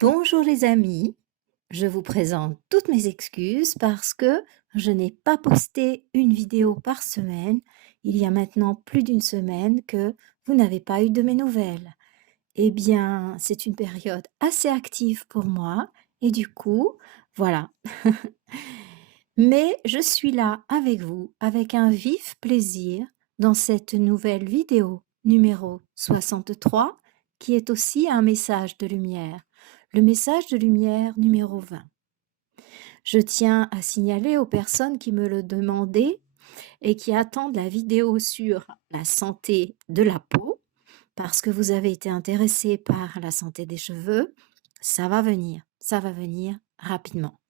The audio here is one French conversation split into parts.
Bonjour les amis, je vous présente toutes mes excuses parce que je n'ai pas posté une vidéo par semaine. Il y a maintenant plus d'une semaine que vous n'avez pas eu de mes nouvelles. Eh bien, c'est une période assez active pour moi et du coup, voilà. Mais je suis là avec vous avec un vif plaisir dans cette nouvelle vidéo numéro 63 qui est aussi un message de lumière, le message de lumière numéro 20. Je tiens à signaler aux personnes qui me le demandaient et qui attendent la vidéo sur la santé de la peau, parce que vous avez été intéressés par la santé des cheveux, ça va venir rapidement,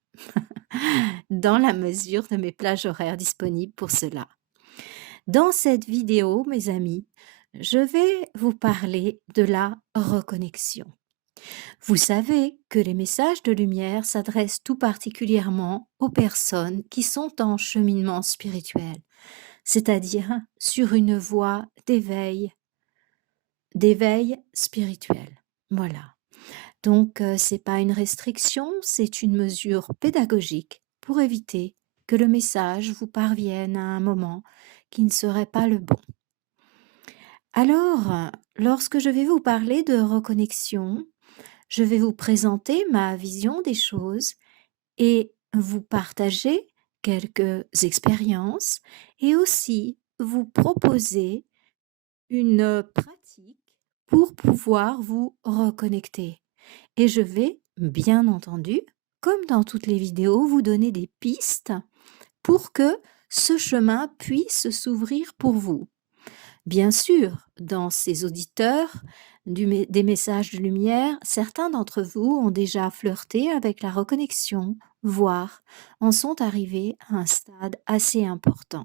dans la mesure de mes plages horaires disponibles pour cela. Dans cette vidéo, mes amis, je vais vous parler de la reconnexion. Vous savez que les messages de lumière s'adressent tout particulièrement aux personnes qui sont en cheminement spirituel, c'est-à-dire sur une voie d'éveil spirituel. Voilà. Donc, c'est pas une restriction, c'est une mesure pédagogique pour éviter que le message vous parvienne à un moment qui ne serait pas le bon. Alors, lorsque je vais vous parler de reconnexion, je vais vous présenter ma vision des choses et vous partager quelques expériences et aussi vous proposer une pratique pour pouvoir vous reconnecter. Et je vais, bien entendu, comme dans toutes les vidéos, vous donner des pistes pour que ce chemin puisse s'ouvrir pour vous. Bien sûr, dans ces auditeurs des messages de lumière, certains d'entre vous ont déjà flirté avec la reconnexion, voire en sont arrivés à un stade assez important.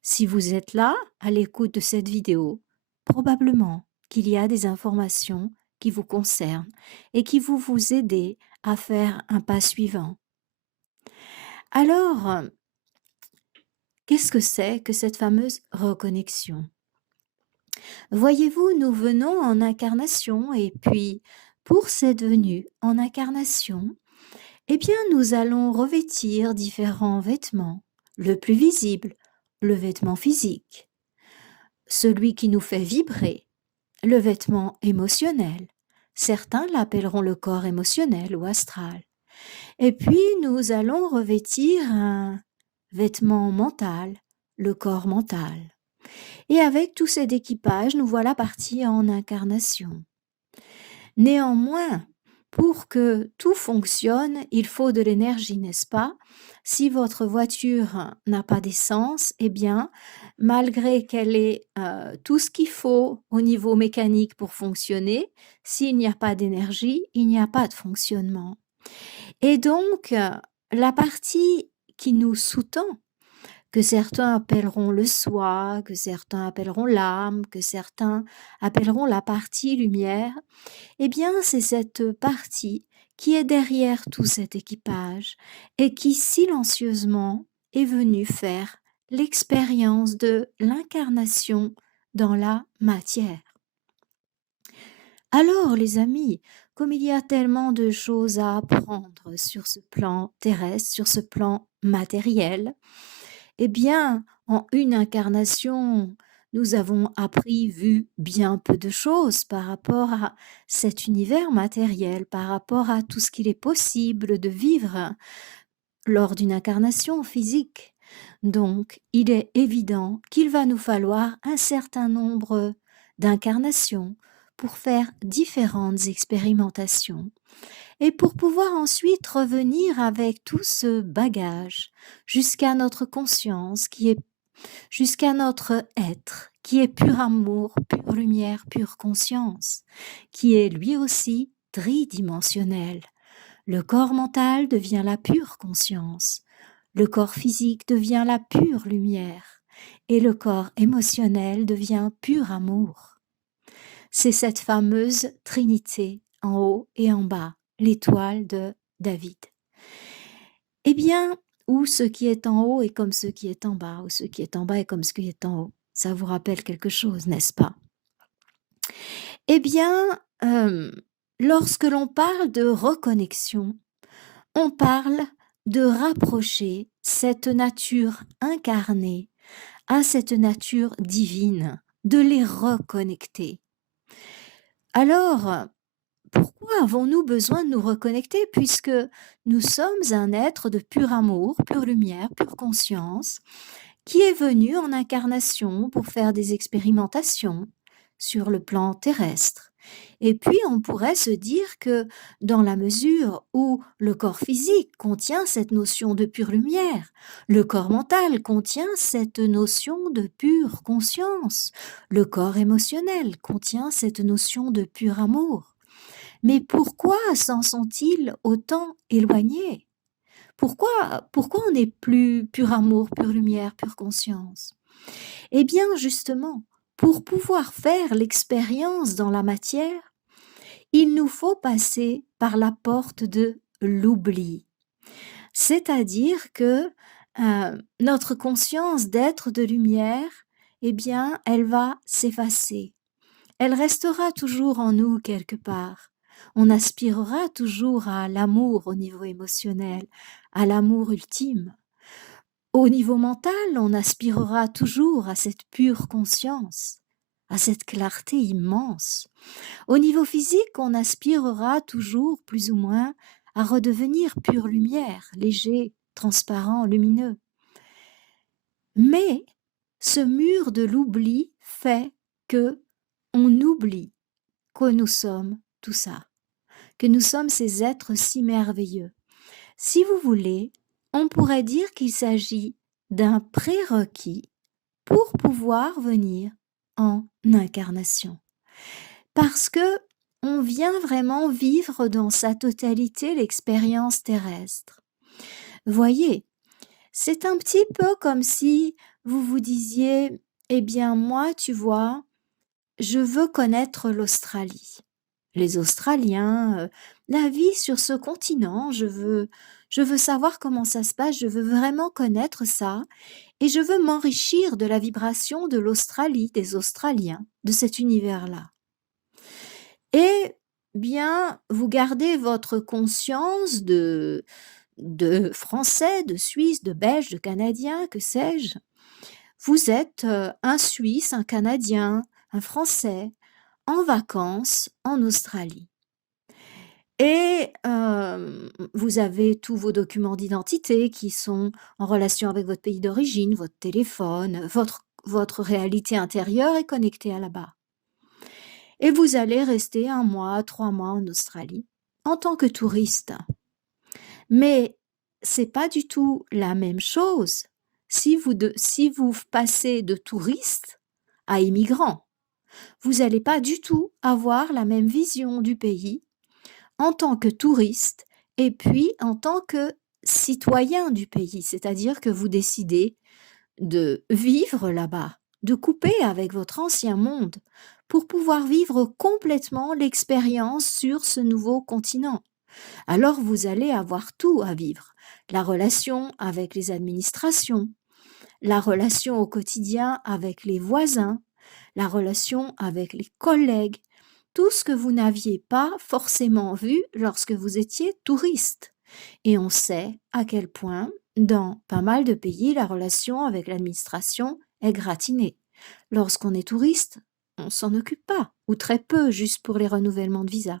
Si vous êtes là, à l'écoute de cette vidéo, probablement qu'il y a des informations qui vous concernent et qui vont vous aider à faire un pas suivant. Alors, qu'est-ce que c'est que cette fameuse reconnexion? Voyez-vous, nous venons en incarnation et puis, pour cette venue en incarnation, eh bien, nous allons revêtir différents vêtements. Le plus visible, le vêtement physique, celui qui nous fait vibrer, le vêtement émotionnel. Certains l'appelleront le corps émotionnel ou astral. Et puis, nous allons revêtir un vêtement mental, le corps mental. Et avec tout cet équipage, nous voilà partis en incarnation. Néanmoins, pour que tout fonctionne, il faut de l'énergie, n'est-ce pas? Si votre voiture n'a pas d'essence, eh bien, malgré qu'elle ait tout ce qu'il faut au niveau mécanique pour fonctionner, s'il n'y a pas d'énergie, il n'y a pas de fonctionnement. Et donc, la partie qui nous sous-tend, que certains appelleront le soi, que certains appelleront l'âme, que certains appelleront la partie lumière, eh bien, c'est cette partie qui est derrière tout cet équipage et qui silencieusement est venue faire l'expérience de l'incarnation dans la matière. Alors, les amis, comme il y a tellement de choses à apprendre sur ce plan terrestre, sur ce plan matériel, eh bien, en une incarnation, nous avons appris, vu bien peu de choses par rapport à cet univers matériel, par rapport à tout ce qu'il est possible de vivre lors d'une incarnation physique. Donc, il est évident qu'il va nous falloir un certain nombre d'incarnations pour faire différentes expérimentations et pour pouvoir ensuite revenir avec tout ce bagage jusqu'à notre conscience qui est jusqu'à notre être qui est pur amour, pure lumière, pure conscience, qui est lui aussi tridimensionnel. Le corps mental devient la pure conscience, le corps physique devient la pure lumière et le corps émotionnel devient pur amour. C'est cette fameuse trinité en haut et en bas, l'étoile de David. Eh bien, ou ce qui est en haut est comme ce qui est en bas, ou ce qui est en bas est comme ce qui est en haut. Ça vous rappelle quelque chose, n'est-ce pas? Eh bien, Lorsque l'on parle de reconnexion, on parle de rapprocher cette nature incarnée à cette nature divine, de les reconnecter. Alors, pourquoi avons-nous besoin de nous reconnecter puisque nous sommes un être de pur amour, pure lumière, pure conscience, qui est venu en incarnation pour faire des expérimentations sur le plan terrestre. Et puis on pourrait se dire que dans la mesure où le corps physique contient cette notion de pure lumière, le corps mental contient cette notion de pure conscience, le corps émotionnel contient cette notion de pur amour. Mais pourquoi s'en sont-ils autant éloignés? Pourquoi on n'est plus pur amour, pure lumière, pure conscience? Eh bien, justement, pour pouvoir faire l'expérience dans la matière, il nous faut passer par la porte de l'oubli. C'est-à-dire que notre conscience d'être de lumière, eh bien, elle va s'effacer. Elle restera toujours en nous quelque part. On aspirera toujours à l'amour au niveau émotionnel, à l'amour ultime. Au niveau mental, on aspirera toujours à cette pure conscience, à cette clarté immense. Au niveau physique, on aspirera toujours plus ou moins à redevenir pure lumière, léger, transparent, lumineux. Mais ce mur de l'oubli fait que on oublie que nous sommes tout ça, que nous sommes ces êtres si merveilleux. Si vous voulez, on pourrait dire qu'il s'agit d'un prérequis pour pouvoir venir en incarnation. Parce que on vient vraiment vivre dans sa totalité l'expérience terrestre. Voyez, c'est un petit peu comme si vous vous disiez, eh bien moi, tu vois, je veux connaître l'Australie. Les Australiens, la vie sur ce continent, je veux savoir comment ça se passe, je veux vraiment connaître ça et je veux m'enrichir de la vibration de l'Australie, des Australiens, de cet univers-là. Et bien, vous gardez votre conscience de Français, de Suisse, de Belge, de Canadien, que sais-je. Vous êtes un Suisse, un Canadien, un Français, en vacances en Australie. Et vous avez tous vos documents d'identité qui sont en relation avec votre pays d'origine, votre téléphone, votre réalité intérieure est connectée à là-bas. Et vous allez rester 1 mois, 3 mois en Australie en tant que touriste. Mais c'est pas du tout la même chose si vous passez de touriste à immigrant. Vous n'allez pas du tout avoir la même vision du pays en tant que touriste et puis en tant que citoyen du pays. C'est-à-dire que vous décidez de vivre là-bas, de couper avec votre ancien monde pour pouvoir vivre complètement l'expérience sur ce nouveau continent. Alors vous allez avoir tout à vivre. La relation avec les administrations, la relation au quotidien avec les voisins, la relation avec les collègues, tout ce que vous n'aviez pas forcément vu lorsque vous étiez touriste. Et on sait à quel point, dans pas mal de pays, la relation avec l'administration est gratinée. Lorsqu'on est touriste, on s'en occupe pas, ou très peu, juste pour les renouvellements de visa.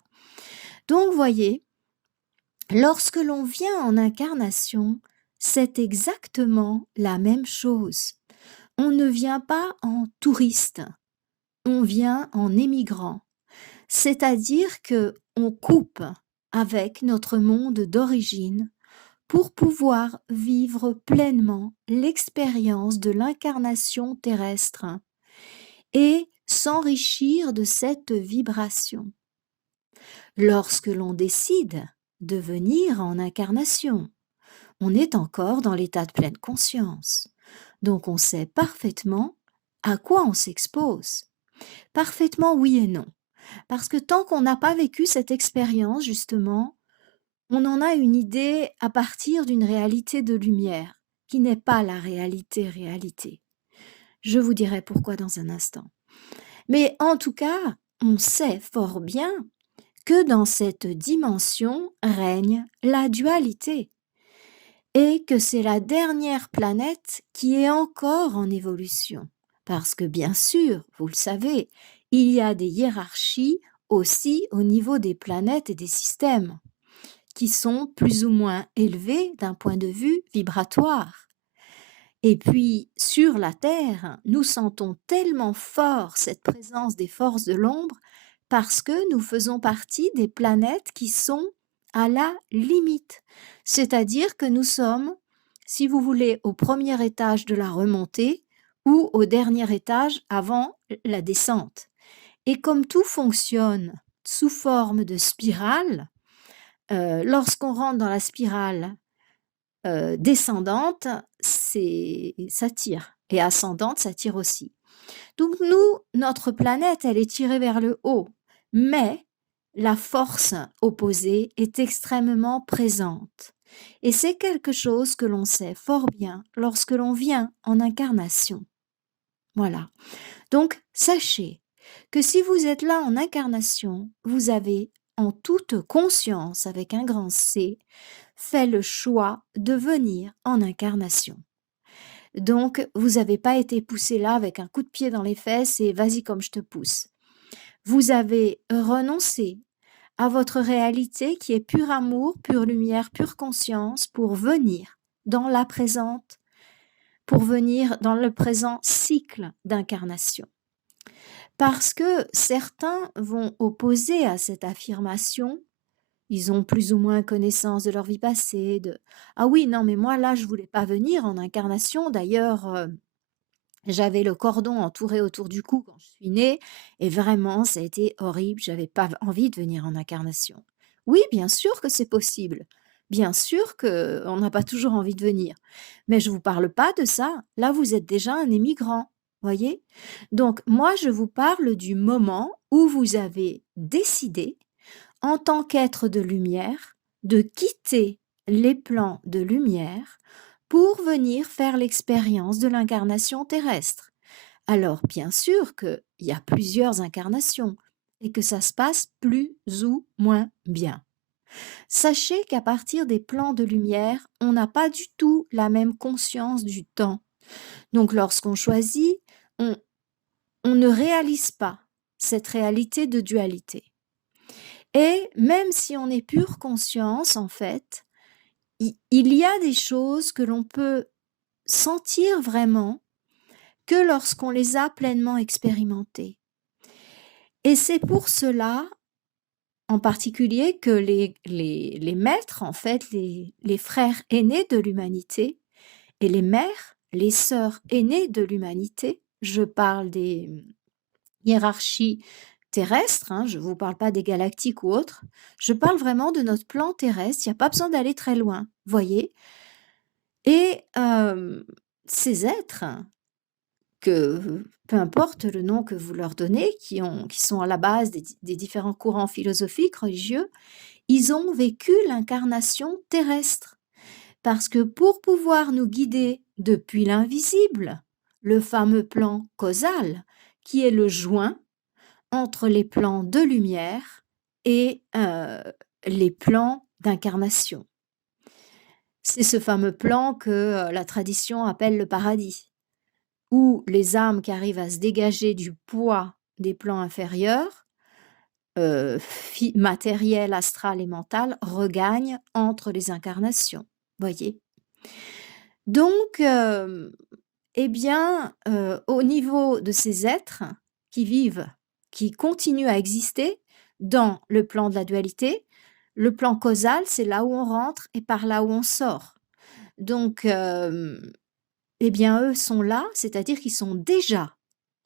Donc, voyez, lorsque l'on vient en incarnation, c'est exactement la même chose. On ne vient pas en touriste, on vient en émigrant. C'est-à-dire que on coupe avec notre monde d'origine pour pouvoir vivre pleinement l'expérience de l'incarnation terrestre et s'enrichir de cette vibration. Lorsque l'on décide de venir en incarnation, on est encore dans l'état de pleine conscience. Donc on sait parfaitement à quoi on s'expose. Parfaitement oui et non. Parce que tant qu'on n'a pas vécu cette expérience, justement, on en a une idée à partir d'une réalité de lumière, qui n'est pas la réalité. Je vous dirai pourquoi dans un instant. Mais en tout cas, on sait fort bien que dans cette dimension règne la dualité et que c'est la dernière planète qui est encore en évolution. Parce que bien sûr, vous le savez, il y a des hiérarchies aussi au niveau des planètes et des systèmes qui sont plus ou moins élevés d'un point de vue vibratoire. Et puis, sur la Terre, nous sentons tellement fort cette présence des forces de l'ombre parce que nous faisons partie des planètes qui sont à la limite. C'est-à-dire que nous sommes, si vous voulez, au premier étage de la remontée ou au dernier étage avant la descente. Et comme tout fonctionne sous forme de spirale, lorsqu'on rentre dans la spirale descendante, ça tire et ascendante, ça tire aussi. Donc nous, notre planète, elle est tirée vers le haut, mais la force opposée est extrêmement présente. Et c'est quelque chose que l'on sait fort bien lorsque l'on vient en incarnation. Voilà. Donc sachez que si vous êtes là en incarnation, vous avez en toute conscience, avec un grand C, fait le choix de venir en incarnation. Donc, vous n'avez pas été poussé là avec un coup de pied dans les fesses et vas-y comme je te pousse. Vous avez renoncé à votre réalité qui est pur amour, pure lumière, pure conscience pour venir dans la présente, pour venir dans le présent cycle d'incarnation. Parce que certains vont opposer à cette affirmation. Ils ont plus ou moins connaissance de leur vie passée, de «Ah oui, non, mais moi là, je voulais pas venir en incarnation. D'ailleurs, j'avais le cordon entouré autour du cou quand je suis née et vraiment, ça a été horrible. J'avais pas envie de venir en incarnation». Oui, bien sûr que c'est possible. Bien sûr qu'on n'a pas toujours envie de venir. Mais je vous parle pas de ça. Là, vous êtes déjà un émigrant, voyez? Donc moi, je vous parle du moment où vous avez décidé en tant qu'être de lumière, de quitter les plans de lumière pour venir faire l'expérience de l'incarnation terrestre. Alors, bien sûr qu'il y a plusieurs incarnations et que ça se passe plus ou moins bien. Sachez qu'à partir des plans de lumière, on n'a pas du tout la même conscience du temps. Donc, lorsqu'on choisit, on, on ne réalise pas cette réalité de dualité. Et même si on est pure conscience, en fait, il y a des choses que l'on peut sentir vraiment que lorsqu'on les a pleinement expérimentées. Et c'est pour cela, en particulier, que les maîtres, en fait, les frères aînés de l'humanité et les mères, les sœurs aînées de l'humanité, je parle des hiérarchies terrestres, hein, je ne vous parle pas des galactiques ou autres, je parle vraiment de notre plan terrestre, il n'y a pas besoin d'aller très loin, voyez. Et ces êtres, que peu importe le nom que vous leur donnez, qui sont à la base des différents courants philosophiques, religieux, ils ont vécu l'incarnation terrestre. Parce que pour pouvoir nous guider depuis l'invisible, le fameux plan causal, qui est le joint entre les plans de lumière et les plans d'incarnation. C'est ce fameux plan que la tradition appelle le paradis, où les âmes qui arrivent à se dégager du poids des plans inférieurs, matériel, astral et mental, regagnent entre les incarnations. Voyez. Donc, eh bien, au niveau de ces êtres qui vivent, qui continuent à exister dans le plan de la dualité, le plan causal, c'est là où on rentre et par là où on sort. Donc, eh bien, eux sont là, c'est-à-dire qu'ils sont déjà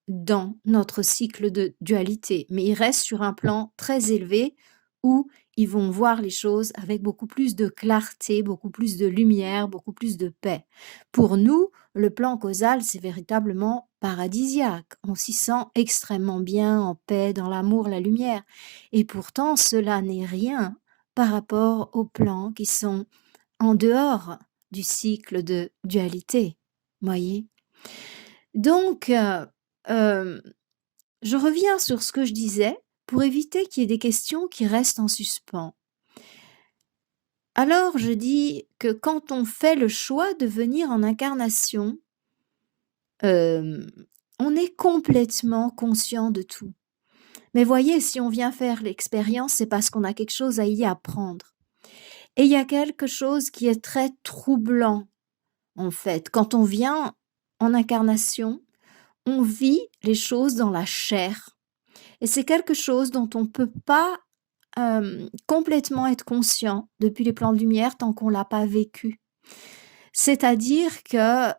dans notre cycle de dualité, mais ils restent sur un plan très élevé où ils vont voir les choses avec beaucoup plus de clarté, beaucoup plus de lumière, beaucoup plus de paix. Pour nous, le plan causal, c'est véritablement paradisiaque. On s'y sent extrêmement bien, en paix, dans l'amour, la lumière. Et pourtant, cela n'est rien par rapport aux plans qui sont en dehors du cycle de dualité. Voyez? Donc, je reviens sur ce que je disais. pour éviter qu'il y ait des questions qui restent en suspens. Alors je dis que quand on fait le choix de venir en incarnation, hem, on est complètement conscient de tout. Mais voyez, si on vient faire l'expérience, c'est parce qu'on a quelque chose à y apprendre. Et il y a quelque chose qui est très troublant, en fait. Quand on vient en incarnation, on vit les choses dans la chair. Et c'est quelque chose dont on ne peut pas complètement être conscient depuis les plans de lumière tant qu'on ne l'a pas vécu. C'est-à-dire que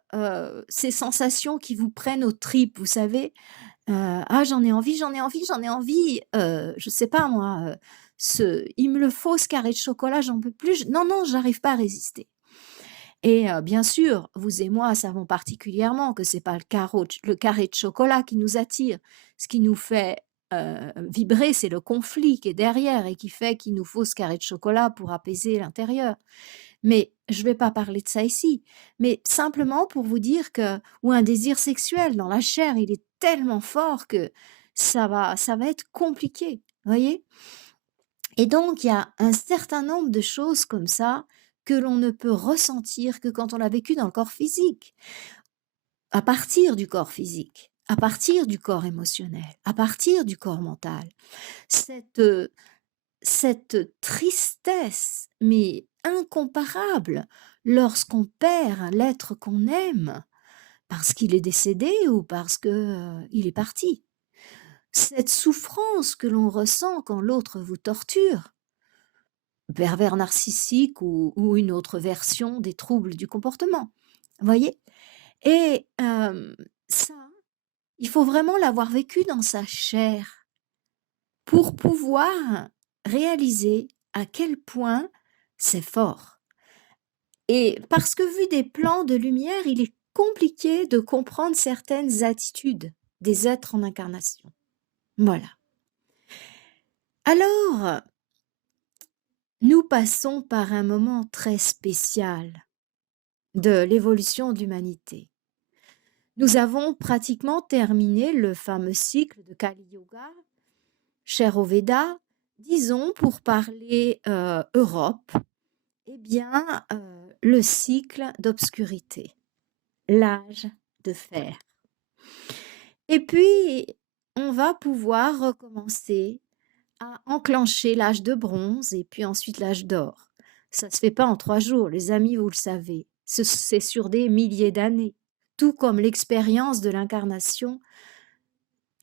ces sensations qui vous prennent aux tripes, vous savez, ah j'en ai envie, j'en ai envie, j'en ai envie, je sais pas moi, il me le faut ce carré de chocolat, j'en peux plus, non, non, j'arrive pas à résister. Et bien sûr, vous et moi savons particulièrement que c'est pas le carré de chocolat qui nous attire. Ce qui nous fait, vibrer, c'est le conflit qui est derrière et qui fait qu'il nous faut ce carré de chocolat pour apaiser l'intérieur. Mais je vais pas parler de ça ici, mais simplement pour vous dire que ou un désir sexuel dans la chair, il est tellement fort que ça va être compliqué, voyez? Et donc il y a un certain nombre de choses comme ça que l'on ne peut ressentir que quand on l'a vécu dans le corps physique, à partir du corps physique, à partir du corps émotionnel, à partir du corps mental. Cette, cette tristesse, mais incomparable, lorsqu'on perd l'être qu'on aime, parce qu'il est décédé ou parce que, il est parti. Cette souffrance que l'on ressent quand l'autre vous torture, pervers narcissique ou une autre version des troubles du comportement. Voyez? Et ça, il faut vraiment l'avoir vécu dans sa chair pour pouvoir réaliser à quel point c'est fort. Et parce que vu des plans de lumière, il est compliqué de comprendre certaines attitudes des êtres en incarnation. Voilà. Alors, nous passons par un moment très spécial de l'évolution de l'humanité. Nous avons pratiquement terminé le fameux cycle de Kali Yuga, cher au Veda, disons pour parler Europe, eh bien le cycle d'obscurité, l'âge de fer. Et puis, on va pouvoir recommencer à enclencher l'âge de bronze et puis ensuite l'âge d'or. Ça se fait pas en 3 jours, les amis, vous le savez. C'est sur des milliers d'années. Tout comme l'expérience de l'incarnation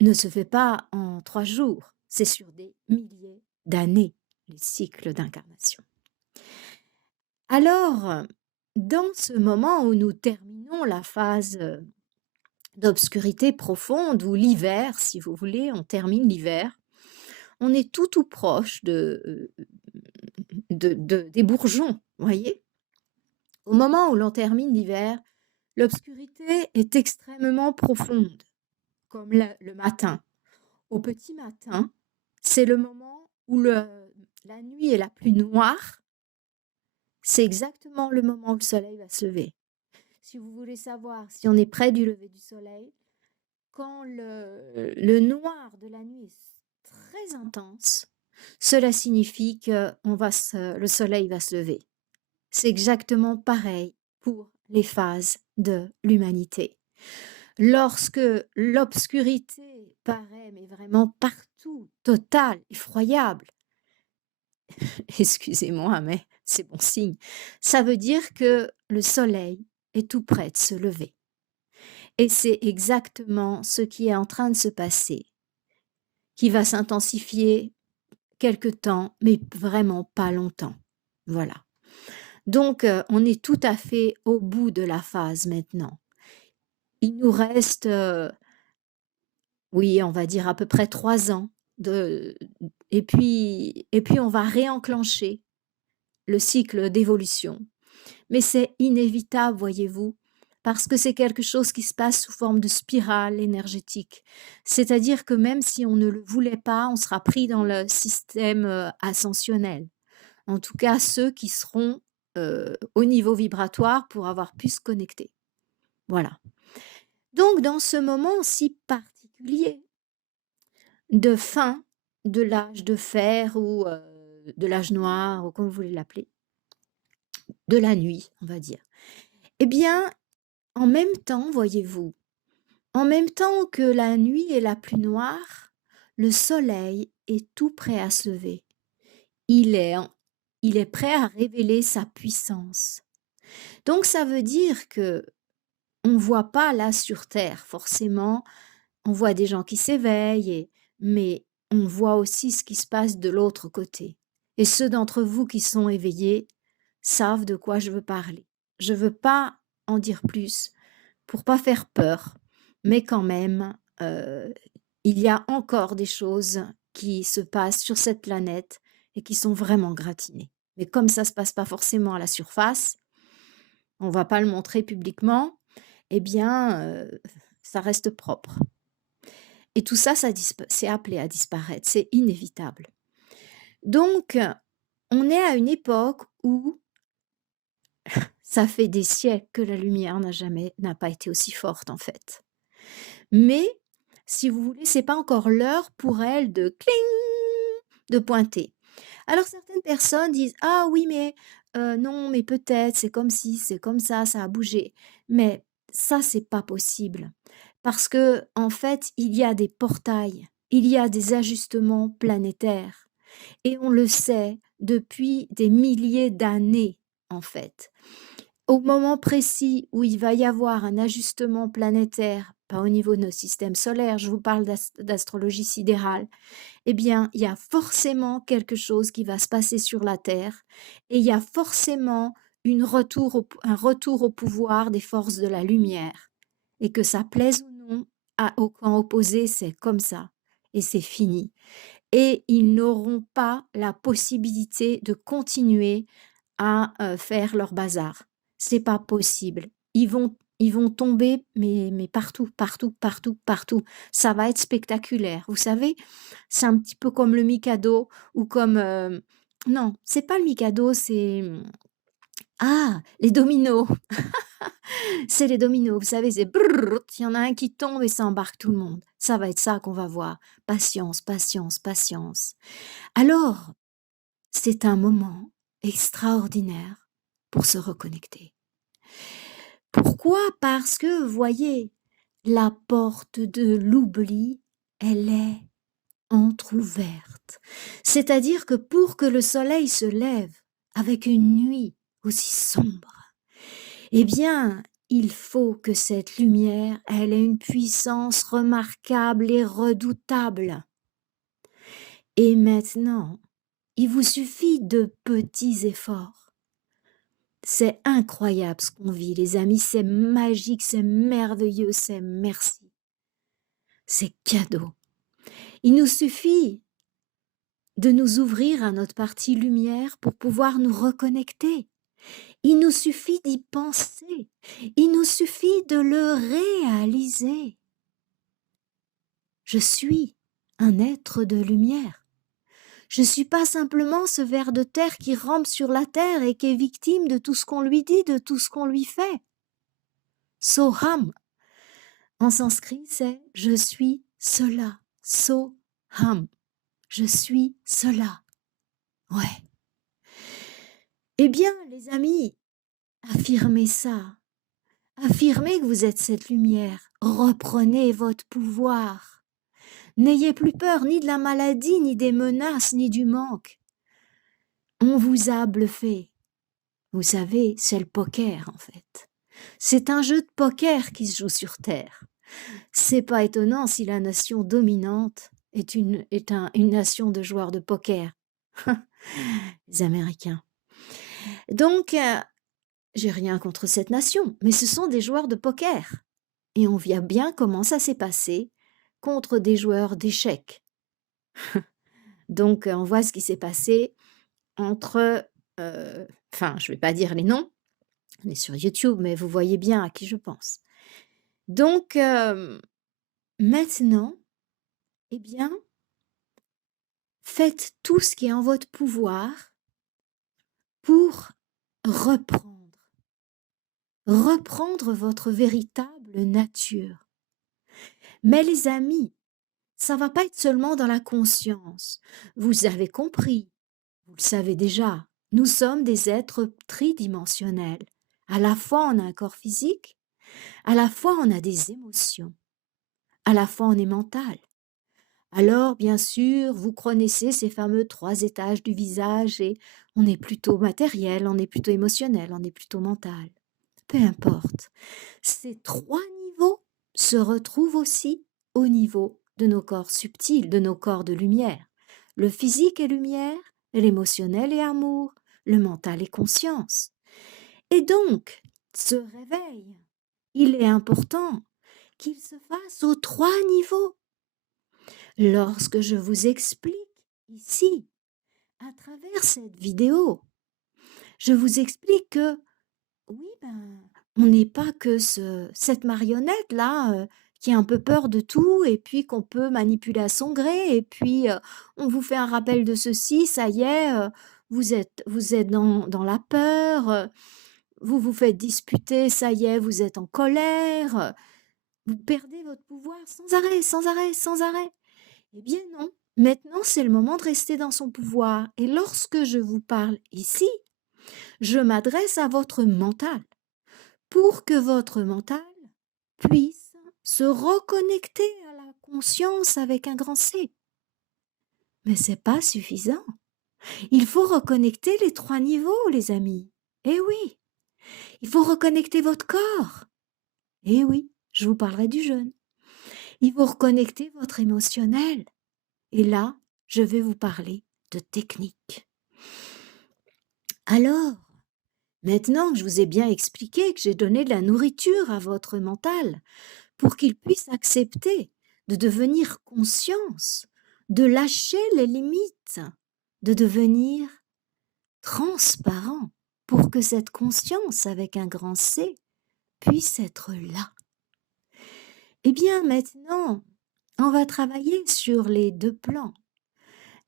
ne se fait pas en 3 jours. C'est sur des milliers d'années, les cycles d'incarnation. Alors, dans ce moment où nous terminons la phase d'obscurité profonde ou l'hiver, si vous voulez, on termine l'hiver, on est tout proche des bourgeons, voyez? Au moment où l'on termine l'hiver, l'obscurité est extrêmement profonde, comme le matin. Au petit matin, c'est le moment où la nuit est la plus noire. C'est exactement le moment où le soleil va se lever. Si vous voulez savoir si on est près du lever du soleil, quand le noir de la nuit est très intense, cela signifie que le soleil va se lever. C'est exactement pareil pour les phases de l'humanité. Lorsque l'obscurité paraît, mais vraiment partout, totale, effroyable, excusez-moi, mais c'est bon signe, ça veut dire que le soleil est tout près de se lever. Et c'est exactement ce qui est en train de se passer, qui va s'intensifier quelque temps, mais vraiment pas longtemps. Voilà. Donc, on est tout à fait au bout de la phase maintenant. Il nous reste, oui, on va dire à peu près 3 ans et puis on va réenclencher le cycle d'évolution. Mais c'est inévitable, voyez-vous, parce que c'est quelque chose qui se passe sous forme de spirale énergétique. C'est-à-dire que même si on ne le voulait pas, on sera pris dans le système, ascensionnel. En tout cas, ceux qui seront, au niveau vibratoire pour avoir pu se connecter. Voilà. Donc dans ce moment si particulier de fin de l'âge de fer ou de l'âge noir ou comme vous voulez l'appeler, de la nuit, on va dire. Eh bien, en même temps, voyez-vous, en même temps que la nuit est la plus noire, le soleil est tout prêt à se lever. Il est, en- il est prêt à révéler sa puissance. Donc ça veut dire que on voit pas là sur Terre forcément, on voit des gens qui s'éveillent, mais on voit aussi ce qui se passe de l'autre côté. Et ceux d'entre vous qui sont éveillés savent de quoi je veux parler. Je veux pas en dire plus pour pas faire peur, mais quand même, il y a encore des choses qui se passent sur cette planète et qui sont vraiment gratinées. Mais comme ça se passe pas forcément à la surface, on va pas le montrer publiquement, eh bien, ça reste propre. Et tout ça, c'est appelé à disparaître, c'est inévitable. Donc, on est à une époque où ça fait des siècles que la lumière n'a pas été aussi forte en fait. Mais, si vous voulez, c'est pas encore l'heure pour elle de cling, de pointer. Alors certaines personnes disent: «Ah oui, mais non, mais peut-être, c'est comme ci, c'est comme ça a bougé». Mais ça, c'est pas possible parce que en fait, il y a des portails, il y a des ajustements planétaires et on le sait depuis des milliers d'années, en fait. Au moment précis où il va y avoir un ajustement planétaire, pas au niveau de nos systèmes solaires, je vous parle d'astrologie sidérale, eh bien, il y a forcément quelque chose qui va se passer sur la Terre et il y a forcément un retour au pouvoir des forces de la lumière. Et que ça plaise ou non, au camp opposé, c'est comme ça et c'est fini. Et ils n'auront pas la possibilité de continuer à faire leur bazar. C'est pas possible. Ils vont tomber, mais partout, partout, partout, partout. Ça va être spectaculaire. Vous savez, c'est un petit peu comme le Mikado ou comme non, c'est pas le Mikado, c'est ah, les dominos. C'est les dominos. Vous savez, c'est brrr, il y en a un qui tombe et ça embarque tout le monde. Ça va être ça qu'on va voir. Patience, patience, patience. Alors, c'est un moment extraordinaire pour se reconnecter. Pourquoi? Parce que, voyez, la porte de l'oubli, elle est entr'ouverte. C'est-à-dire que pour que le soleil se lève avec une nuit aussi sombre, eh bien, il faut que cette lumière, elle ait une puissance remarquable et redoutable. Et maintenant, il vous suffit de petits efforts. C'est incroyable ce qu'on vit, les amis, c'est magique, c'est merveilleux, c'est merci. C'est cadeau. Il nous suffit de nous ouvrir à notre partie lumière pour pouvoir nous reconnecter. Il nous suffit d'y penser. Il nous suffit de le réaliser. Je suis un être de lumière. Je ne suis pas simplement ce ver de terre qui rampe sur la terre et qui est victime de tout ce qu'on lui dit, de tout ce qu'on lui fait. Soham, en sanskrit, c'est je suis cela. Soham, je suis cela. Ouais. Eh bien, les amis, affirmez ça. Affirmez que vous êtes cette lumière. Reprenez votre pouvoir. N'ayez plus peur ni de la maladie, ni des menaces, ni du manque. On vous a bluffé. Vous savez, c'est le poker en fait. C'est un jeu de poker qui se joue sur Terre. C'est pas étonnant si la nation dominante est une nation de joueurs de poker. Les Américains. Donc, j'ai rien contre cette nation, mais ce sont des joueurs de poker. Et on voit bien comment ça s'est passé contre des joueurs d'échecs. Donc, on voit ce qui s'est passé entre, enfin, je vais pas dire les noms, on est sur YouTube, mais vous voyez bien à qui je pense. Donc, maintenant, eh bien, faites tout ce qui est en votre pouvoir pour reprendre, reprendre votre véritable nature. Mais les amis, ça va pas être seulement dans la conscience. Vous avez compris, vous le savez déjà, nous sommes des êtres tridimensionnels. À la fois on a un corps physique, à la fois on a des émotions, à la fois on est mental. Alors, bien sûr, vous connaissez ces fameux 3 étages du visage et on est plutôt matériel, on est plutôt émotionnel, on est plutôt mental. Peu importe. Ces 3 niveaux se retrouvent aussi au niveau de nos corps subtils, de nos corps de lumière. Le physique est lumière, l'émotionnel est amour, le mental est conscience. Et donc, ce réveil, il est important qu'il se fasse aux 3 niveaux. Lorsque je vous explique ici, à travers cette vidéo, je vous explique que oui, ben, on n'est pas que cette marionnette-là qui a un peu peur de tout et puis qu'on peut manipuler à son gré et puis on vous fait un rappel de ceci, ça y est, vous êtes dans la peur, vous vous faites disputer, ça y est, vous êtes en colère, vous perdez votre pouvoir sans arrêt, sans arrêt, sans arrêt. Eh bien non, maintenant c'est le moment de rester dans son pouvoir. Et lorsque je vous parle ici, je m'adresse à votre mental pour que votre mental puisse se reconnecter à la conscience avec un grand C. Mais c'est pas suffisant. Il faut reconnecter les 3 niveaux, les amis. Eh oui, il faut reconnecter votre corps. Eh oui, je vous parlerai du jeûne. Il faut reconnecter votre émotionnel. Et là, je vais vous parler de technique. Alors, maintenant que je vous ai bien expliqué que j'ai donné de la nourriture à votre mental pour qu'il puisse accepter de devenir conscience, de lâcher les limites, de devenir transparent pour que cette conscience avec un grand C puisse être là. Eh bien maintenant, on va travailler sur les 2 plans.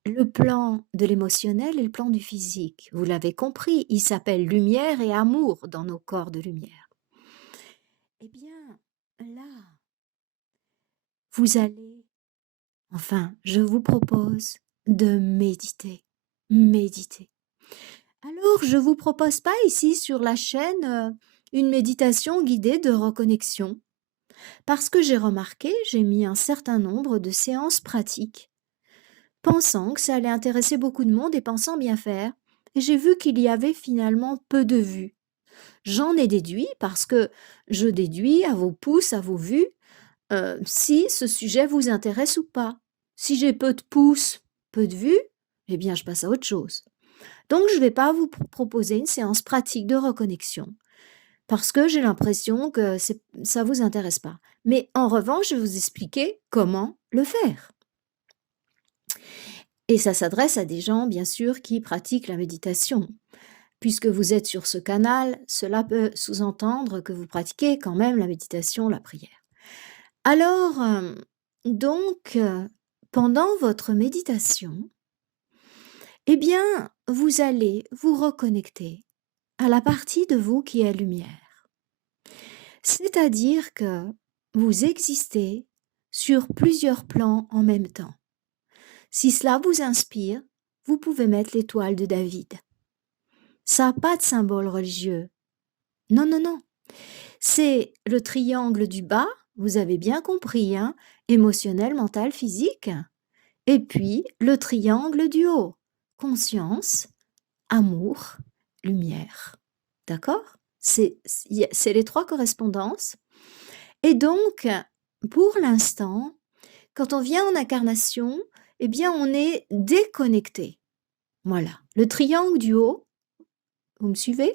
Le plan de l'émotionnel et le plan du physique. Vous l'avez compris, il s'appelle lumière et amour dans nos corps de lumière. Eh bien, là, vous allez, enfin, je vous propose de méditer. Méditer. Alors, je vous propose pas ici sur la chaîne une méditation guidée de reconnexion, parce que j'ai remarqué, j'ai mis un certain nombre de séances pratiques pensant que ça allait intéresser beaucoup de monde et pensant bien faire. Et j'ai vu qu'il y avait finalement peu de vues. J'en ai déduit parce que je déduis à vos pouces, à vos vues, si ce sujet vous intéresse ou pas. Si j'ai peu de pouces, peu de vues, eh bien je passe à autre chose. Donc je ne vais pas vous proposer une séance pratique de reconnexion parce que j'ai l'impression que ça ne vous intéresse pas. Mais en revanche, je vais vous expliquer comment le faire. Et ça s'adresse à des gens, bien sûr, qui pratiquent la méditation. Puisque vous êtes sur ce canal, cela peut sous-entendre que vous pratiquez quand même la méditation, la prière. Alors, donc, pendant votre méditation, eh bien, vous allez vous reconnecter à la partie de vous qui est lumière. C'est-à-dire que vous existez sur plusieurs plans en même temps. Si cela vous inspire, vous pouvez mettre l'étoile de David. Ça n'a pas de symbole religieux. Non, non, non. C'est le triangle du bas, vous avez bien compris, hein, émotionnel, mental, physique. Et puis le triangle du haut, conscience, amour, lumière. D'accord? C'est les 3 correspondances. Et donc, pour l'instant, quand on vient en incarnation, eh bien, on est déconnecté. Voilà. Le triangle du haut, vous me suivez?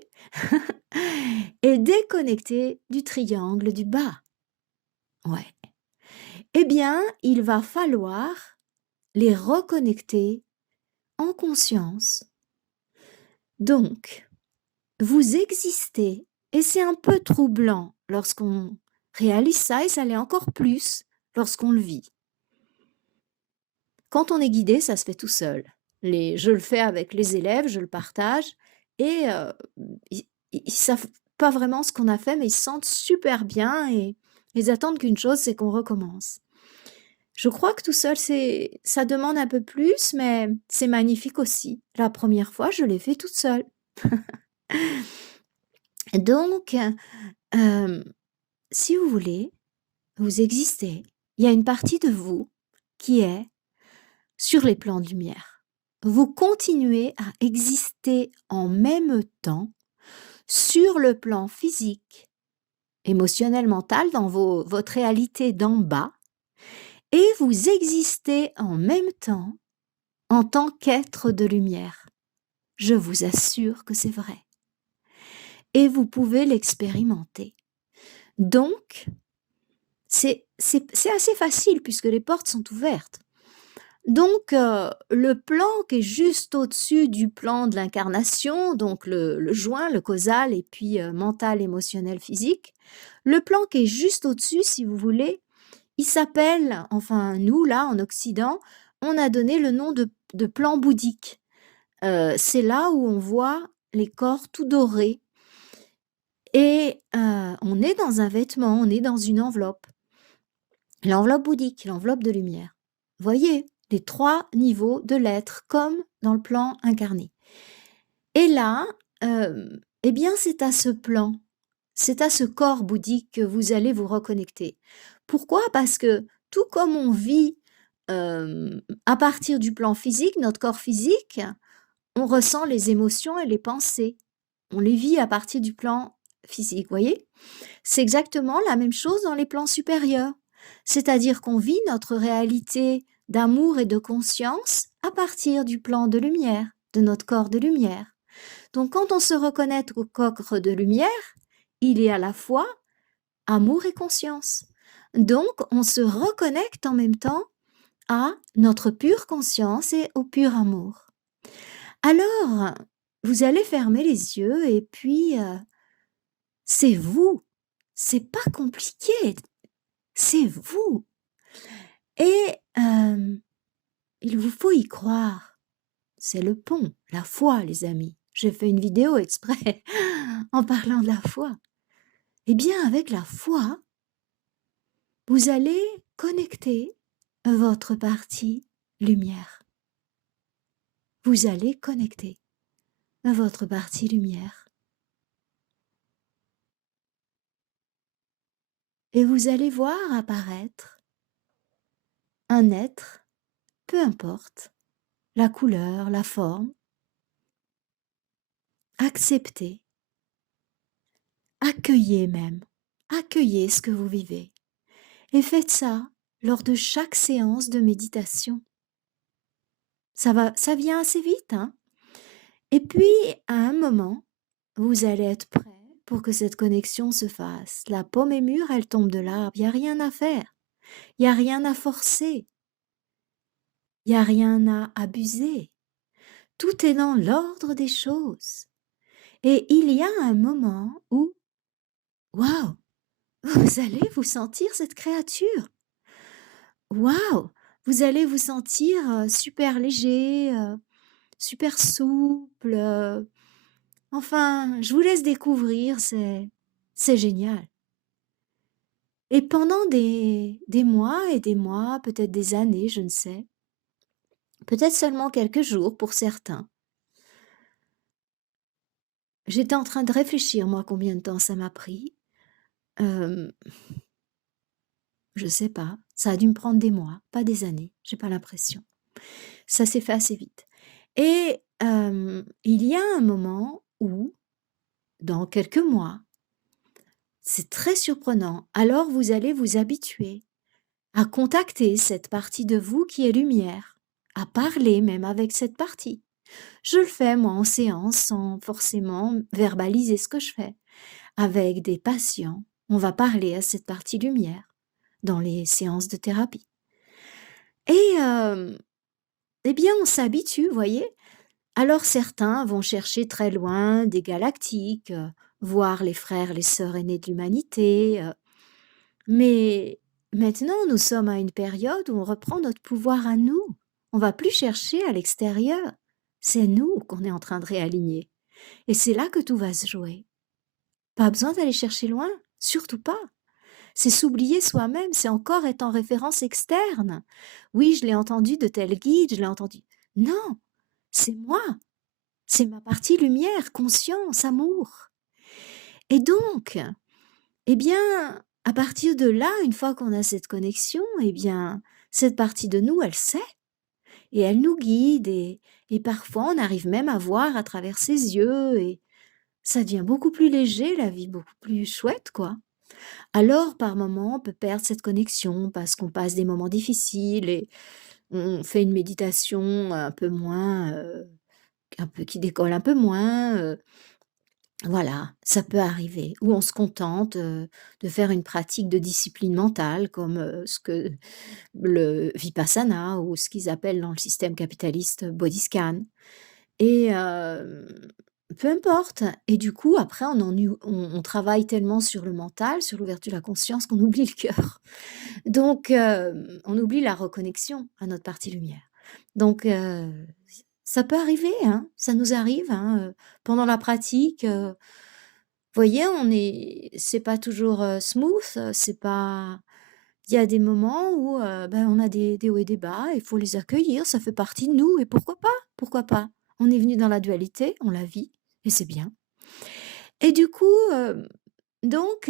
Est déconnecté du triangle du bas. Ouais. Eh bien, il va falloir les reconnecter en conscience. Donc, vous existez, et c'est un peu troublant lorsqu'on réalise ça, et ça l'est encore plus lorsqu'on le vit. Quand on est guidé, ça se fait tout seul. Je le fais avec les élèves, je le partage, et ils savent pas vraiment ce qu'on a fait, mais ils se sentent super bien et ils attendent qu'une chose, c'est qu'on recommence. Je crois que tout seul, ça demande un peu plus, mais c'est magnifique aussi. La première fois, je l'ai fait toute seule. Donc, hem, si vous voulez, vous existez. Il y a une partie de vous qui est sur les plans de lumière. Vous continuez à exister en même temps sur le plan physique, émotionnel, mental, dans votre réalité d'en bas, et vous existez en même temps en tant qu'être de lumière. Je vous assure que c'est vrai. Et vous pouvez l'expérimenter. Donc, c'est assez facile puisque les portes sont ouvertes. Donc, le plan qui est juste au-dessus du plan de l'incarnation, donc le joint, le causal et puis mental, émotionnel, physique, le plan qui est juste au-dessus, si vous voulez, il s'appelle, enfin nous là en Occident, on a donné le nom de plan bouddhique. C'est là où on voit les corps tout dorés et on est dans un vêtement, on est dans une enveloppe. L'enveloppe bouddhique, l'enveloppe de lumière. Voyez les 3 niveaux de l'être comme dans le plan incarné. Et là, eh bien c'est à ce plan, c'est à ce corps bouddhique que vous allez vous reconnecter. Pourquoi? Parce que tout comme on vit, à partir du plan physique, notre corps physique, on ressent les émotions et les pensées. On les vit à partir du plan physique, voyez? C'est exactement la même chose dans les plans supérieurs. C'est-à-dire qu'on vit notre réalité d'amour et de conscience à partir du plan de lumière, de notre corps de lumière. Donc quand on se reconnaît au corps de lumière, il est à la fois amour et conscience. Donc on se reconnecte en même temps à notre pure conscience et au pur amour. Alors, vous allez fermer les yeux et puis c'est vous. C'est pas compliqué. C'est vous. Et il vous faut y croire. C'est le pont, la foi, les amis. J'ai fait une vidéo exprès en parlant de la foi. Eh bien, avec la foi, vous allez connecter votre partie lumière. Vous allez connecter votre partie lumière. Et vous allez voir apparaître un être, peu importe, la couleur, la forme, acceptez, accueillez même, accueillez ce que vous vivez. Et faites ça lors de chaque séance de méditation. Ça vient assez vite, hein? Et puis, à un moment, vous allez être prêt pour que cette connexion se fasse. La pomme est mûre, elle tombe de l'arbre. Il n'y a rien à faire. Il n'y a rien à forcer. Il n'y a rien à abuser. Tout est dans l'ordre des choses. Et il y a un moment où, waouh, vous allez vous sentir cette créature. Waouh, vous allez vous sentir super léger, super souple. Enfin, je vous laisse découvrir, c'est génial. Et pendant des mois et des mois, peut-être des années, je ne sais, peut-être seulement quelques jours pour certains, j'étais en train de réfléchir, moi, combien de temps ça m'a pris. Euh, je sais pas, ça a dû me prendre des mois, pas des années, j'ai pas l'impression. Ça s'est fait assez vite. Et il y a un moment où, dans quelques mois, c'est très surprenant, alors vous allez vous habituer à contacter cette partie de vous qui est lumière, à parler même avec cette partie. Je le fais moi en séance sans forcément verbaliser ce que je fais. Avec des patients, on va parler à cette partie lumière dans les séances de thérapie. Et eh bien, on s'habitue, voyez. Alors certains vont chercher très loin des galactiques, voir les frères, les sœurs aînés de l'humanité. Mais maintenant, nous sommes à une période où on reprend notre pouvoir à nous. On va plus chercher à l'extérieur. C'est nous qu'on est en train de réaligner. Et c'est là que tout va se jouer. Pas besoin d'aller chercher loin, surtout pas. C'est s'oublier soi-même, c'est encore être en référence externe. Oui, je l'ai entendu de tel guide, je l'ai entendu. Non, c'est moi, c'est ma partie lumière, conscience, amour. Et donc, eh bien, à partir de là, une fois qu'on a cette connexion, eh bien, cette partie de nous, elle sait et elle nous guide et parfois on arrive même à voir à travers ses yeux et ça devient beaucoup plus léger, la vie beaucoup plus chouette, quoi. Alors, par moments, on peut perdre cette connexion parce qu'on passe des moments difficiles et on fait une méditation un peu moins, un peu qui décolle un peu moins, voilà, ça peut arriver. Ou on se contente, de faire une pratique de discipline mentale comme, ce que le vipassana ou ce qu'ils appellent dans le système capitaliste body scan et peu importe et du coup après on travaille tellement sur le mental, sur l'ouverture de la conscience qu'on oublie le cœur. Donc on oublie la reconnexion à notre partie lumière. Donc ça peut arriver, hein, ça nous arrive, hein, pendant la pratique, voyez, c'est pas toujours, smooth, c'est pas il y a des moments où, ben, on a des hauts et des bas, il faut les accueillir, ça fait partie de nous et pourquoi pas? Pourquoi pas? On est venu dans la dualité, on la vit et c'est bien. Et du coup, donc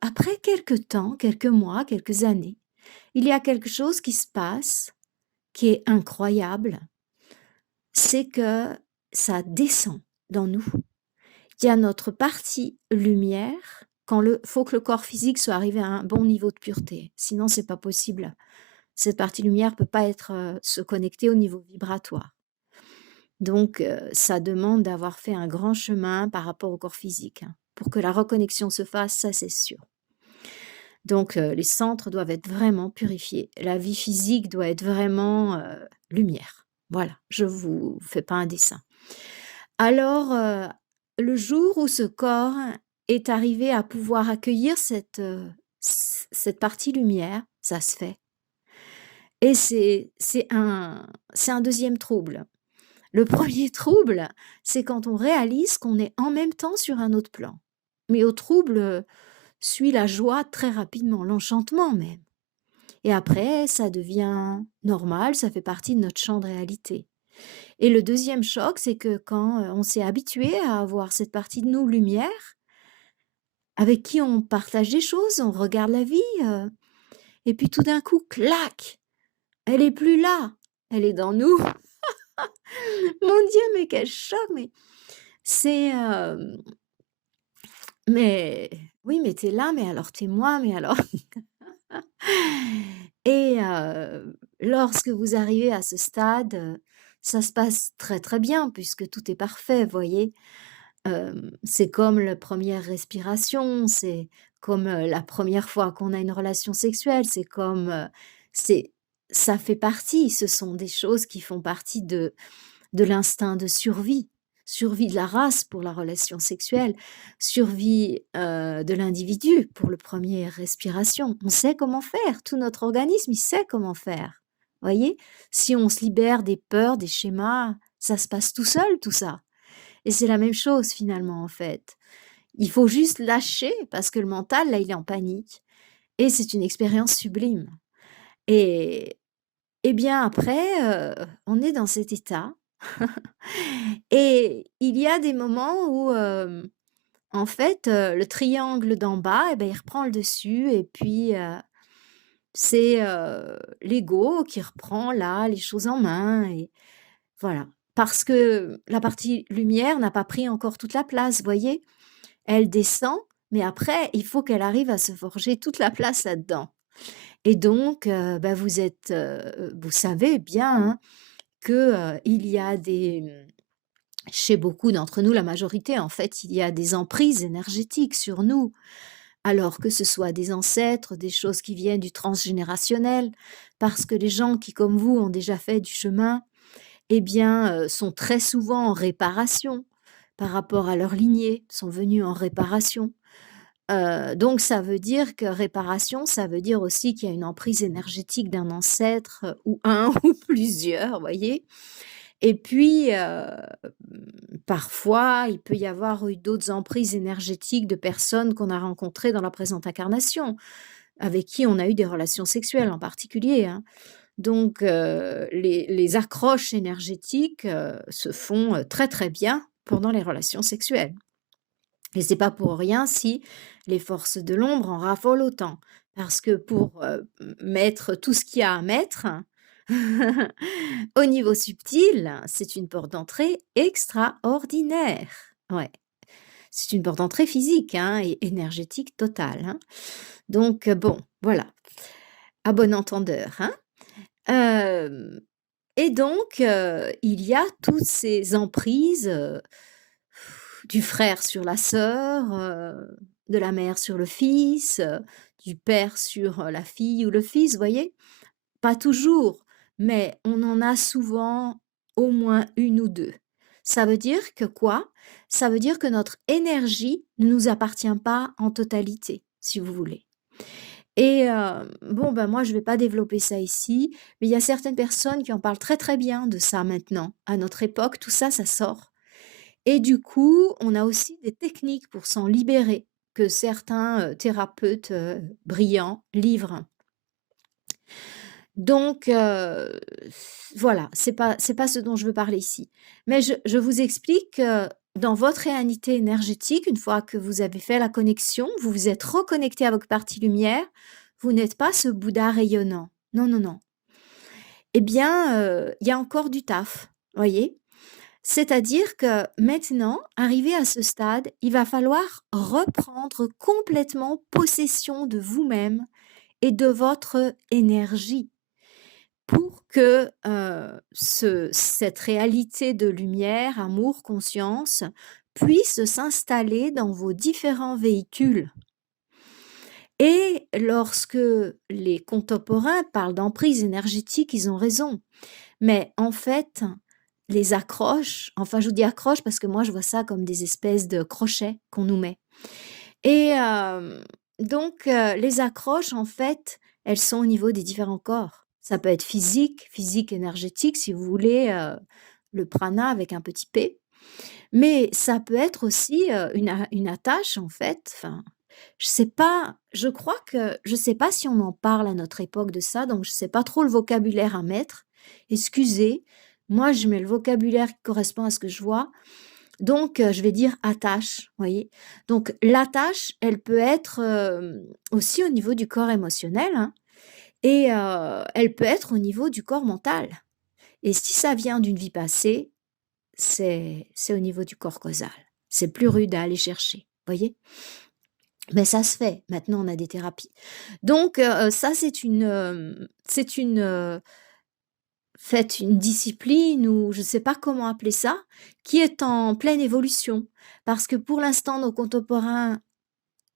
après quelque temps, quelques mois, quelques années, il y a quelque chose qui se passe, qui est incroyable, c'est que ça descend dans nous. Il y a notre partie lumière, quand le faut que le corps physique soit arrivé à un bon niveau de pureté, sinon c'est pas possible. Cette partie lumière peut pas être, se connecter au niveau vibratoire. Donc ça demande d'avoir fait un grand chemin par rapport au corps physique, hein. Pour que la reconnexion se fasse, ça c'est sûr. Donc les centres doivent être vraiment purifiés. La vie physique doit être vraiment, lumière. Voilà, je vous fais pas un dessin. Alors, le jour où ce corps est arrivé à pouvoir accueillir cette partie lumière, ça se fait et c'est un deuxième trouble. Le premier trouble, c'est quand on réalise qu'on est en même temps sur un autre plan. Mais au trouble, suit la joie très rapidement, l'enchantement même et après ça devient normal, ça fait partie de notre champ de réalité. Et le deuxième choc, c'est que quand, on s'est habitué à avoir cette partie de nous lumière, avec qui on partage des choses, on regarde la vie, et puis tout d'un coup, clac! Elle est plus là, elle est dans nous. Mon Dieu, mais quel choc! Mais c'est, mais oui, mais tu es là, mais alors tu es moi, mais alors et lorsque vous arrivez à ce stade, ça se passe très, très bien puisque tout est parfait, voyez? C'est comme la première respiration, c'est comme, la première fois qu'on a une relation sexuelle, c'est comme, c'est ça fait partie, ce sont des choses qui font partie de l'instinct de survie. Survie de la race pour la relation sexuelle, survie, de l'individu pour le premier respiration. On sait comment faire, tout notre organisme, il sait comment faire. Voyez? Si on se libère des peurs, des schémas, ça se passe tout seul tout ça. Et c'est la même chose finalement, en fait. Il faut juste lâcher parce que le mental, là, il est en panique et c'est une expérience sublime et bien après, on est dans cet état et il y a des moments où, en fait, le triangle d'en bas et ben, il reprend le dessus et puis, c'est, l'ego qui reprend là les choses en main et voilà. Parce que la partie lumière n'a pas pris encore toute la place, voyez? Elle descend, mais après, il faut qu'elle arrive à se forger toute la place là-dedans. Et donc, bah, vous savez bien, hein, que, il y a chez beaucoup d'entre nous, la majorité en fait, il y a des emprises énergétiques sur nous. Alors que ce soit des ancêtres, des choses qui viennent du transgénérationnel, parce que les gens qui, comme vous, ont déjà fait du chemin, eh bien, sont très souvent en réparation par rapport à leur lignée, sont venus en réparation. Donc ça veut dire que réparation, ça veut dire aussi qu'il y a une emprise énergétique d'un ancêtre, ou un ou plusieurs, voyez? Et puis, parfois, il peut y avoir eu d'autres emprises énergétiques de personnes qu'on a rencontrées dans la présente incarnation, avec qui on a eu des relations sexuelles en particulier, hein. Donc, les accroches énergétiques, se font, très, très bien pendant les relations sexuelles. Et c'est pas pour rien si les forces de l'ombre en raffolent autant. Parce que pour, mettre tout ce qu'il y a à mettre, au niveau subtil, c'est une porte d'entrée extraordinaire. Ouais, c'est une porte d'entrée physique, hein, et énergétique totale, hein. Donc, bon, voilà, à bon entendeur, hein. Hem Et donc, il y a toutes ces emprises, du frère sur la sœur, de la mère sur le fils, du père sur, la fille ou le fils, vous voyez? Pas toujours, mais on en a souvent au moins une ou 2. Ça veut dire que quoi? Ça veut dire que notre énergie ne nous appartient pas en totalité, si vous voulez. Et bon, ben, moi, je vais pas développer ça ici, mais il y a certaines personnes qui en parlent très, très bien de ça maintenant. À notre époque, tout ça, ça sort. Et du coup, on a aussi des techniques pour s'en libérer que certains, thérapeutes, brillants livrent. Donc voilà, c'est pas ce dont je veux parler ici. Mais je vous explique que dans votre réalité énergétique, une fois que vous avez fait la connexion, vous vous êtes reconnecté à votre partie lumière, vous n'êtes pas ce Bouddha rayonnant. Non, non, non. Eh bien, il y a encore du taf, voyez? C'est-à-dire que maintenant, arrivé à ce stade, il va falloir reprendre complètement possession de vous-même et de votre énergie pour que, cette réalité de lumière, amour, conscience puisse s'installer dans vos différents véhicules. Et lorsque les contemporains parlent d'emprise énergétique, ils ont raison. Mais en fait, les accroches, enfin je vous dis accroches parce que moi je vois ça comme des espèces de crochets qu'on nous met. Et donc les accroches en fait, elles sont au niveau des différents corps. Ça peut être physique, physique énergétique si vous voulez, le prana avec un petit p. Mais ça peut être aussi, une attache en fait, enfin, je sais pas, je sais pas si on en parle à notre époque de ça, donc je sais pas trop le vocabulaire à mettre. Excusez, moi je mets le vocabulaire qui correspond à ce que je vois, donc je vais dire attache, vous voyez? Donc l'attache, elle peut être, aussi au niveau du corps émotionnel, hein, et elle peut être au niveau du corps mental. Et si ça vient d'une vie passée, c'est au niveau du corps causal. C'est plus rude à aller chercher, voyez? Mais ça se fait. Maintenant, on a des thérapies. Donc ça, c'est une, une discipline ou je ne sais pas comment appeler ça, qui est en pleine évolution. Parce que pour l'instant, nos contemporains